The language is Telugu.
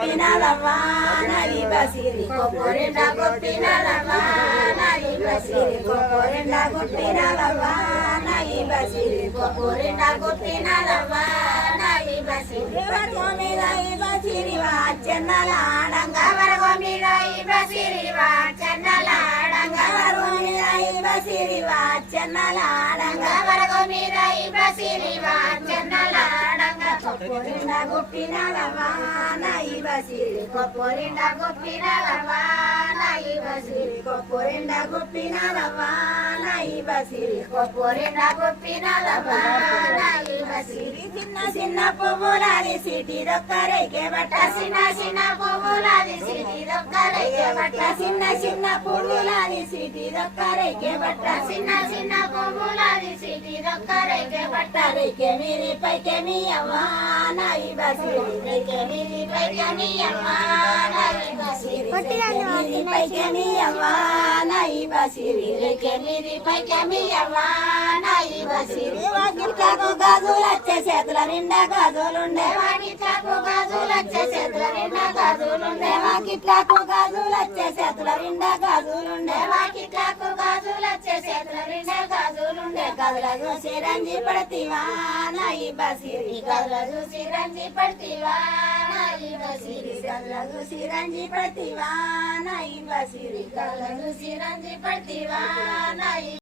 Pinalava, nai basiri, koporenda go pinalava, nai basiri, koporenda go pinalava, nai basiri, koporenda go pinalava, nai basiri. Vargomila basiri vachanala, danga vargomila basiri vachanala, danga vargomila basiri vachanala, danga vargomila basiri vachanala, danga koporenda go pinalava. Basiri koporinda gopina lavana basiri koporinda gopina lavana basiri koporinda gopina lavana basiri sinna sinna povuladi siti dokkare ke batta sinna sinna povuladi siti dokkare ke batta sinna sinna povuladi siti dokkare ke batta sinna sinna povuladi siti dokkare ke batta re ke miri pai ke miyavana basiri re ke miri pai ke miyavana basiri re ke miri pai ke miyavana basiri re ke miri pai ke miyavana basiri వాకిట్లకు గాజులు వచ్చే చేతుల నిండా గాజులుండే వాకిట్లకు గాజులు వచ్చే చేతుల నిండా గాజులుండే వాకిట్లకు గాజులు వచ్చే చేతుల నిండా గాజులుండే వాకిట్లకు గాజులు వచ్చే చేతుల నిండా గాజులుండే కదల చూసి రంజి పడతీవా నాయి బసిరి కదల చూసి రంజి పడతీవా నాయి బసిరి కదల చూసి రంజి పడతీవా నాయి బసిరి కదల చూసి రంజి పడతీవా నాయి